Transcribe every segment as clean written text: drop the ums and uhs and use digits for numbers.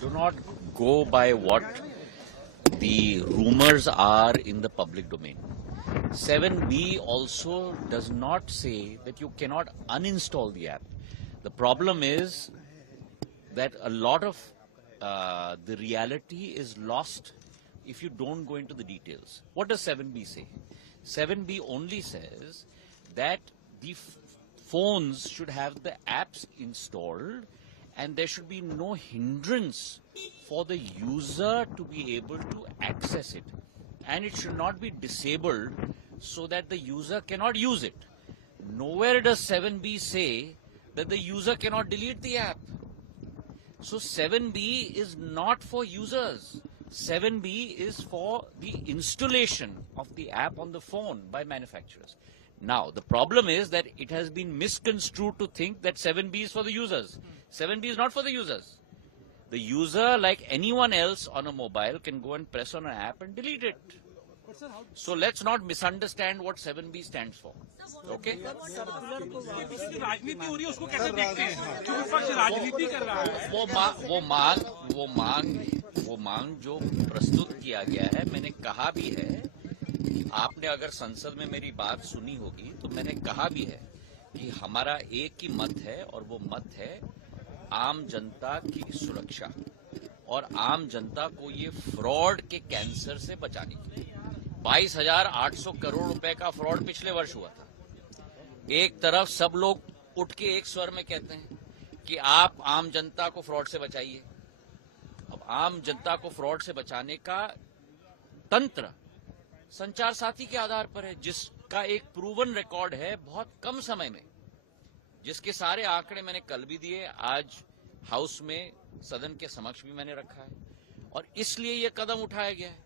do not go by what the rumors are in the public domain. 7B also does not say that you cannot uninstall the app. The problem is that a lot of the reality is lost if you don't go into the details. What does 7B say? 7B only says that the phones should have the apps installed and there should be no hindrance for the user to be able to access it. And it should not be disabled so that the user cannot use it. Nowhere does 7B say that the user cannot delete the app. So 7B is not for users. 7B is for the installation of the app on the phone by manufacturers. Now, the problem is that it has been misconstrued to think that 7B is for the users. 7B is not for the users. The user, like anyone else on a mobile, can go and press on an app and delete it. So let's not misunderstand what 7B stands for. Okay? राजनीति हो रही है उसको कैसे देखते हैं कि विपक्ष राजनीति कर रहा है वो मांग जो प्रस्तुत किया गया है, मैंने कहा भी है, आपने अगर संसद में मेरी बात सुनी होगी तो मैंने कहा भी है कि हमारा एक ही मत है और वो मत है आम जनता की सुरक्षा और आम जनता को ये फ्रॉड के कैंसर से बचाने के लिए। 22,800 करोड़ रुपए का फ्रॉड पिछले वर्ष हुआ था। एक तरफ सब लोग उठ के एक स्वर में कहते हैं कि आप आम जनता को फ्रॉड से बचाइए। अब आम जनता को फ्रॉड से बचाने का तंत्र संचार साथी के आधार पर है, जिसका एक प्रूवन रिकॉर्ड है बहुत कम समय में, जिसके सारे आंकड़े मैंने कल भी दिए, आज हाउस में सदन के समक्ष भी मैंने रखा है और इसलिए यह कदम उठाया गया है।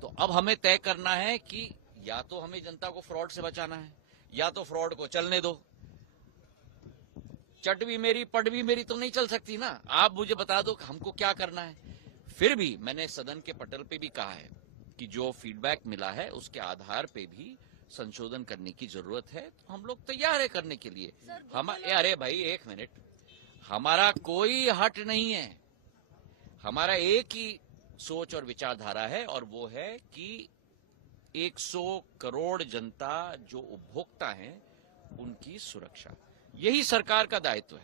तो अब हमें तय करना है कि या तो हमें जनता को फ्रॉड से बचाना है या तो फ्रॉड को चलने दो। चट भी मेरी पट भी मेरी तो नहीं चल सकती ना। आप मुझे बता दो हमको क्या करना है। फिर भी मैंने सदन के पटल पे भी कहा है कि जो फीडबैक मिला है उसके आधार पे भी संशोधन करने की जरूरत है, तो हम लोग तैयार है करने के लिए। अरे भाई एक मिनट, हमारा कोई हट नहीं है, हमारा एक ही सोच और विचारधारा है और वो है कि 100 करोड़ जनता जो उपभोक्ता हैं उनकी सुरक्षा, यही सरकार का दायित्व है।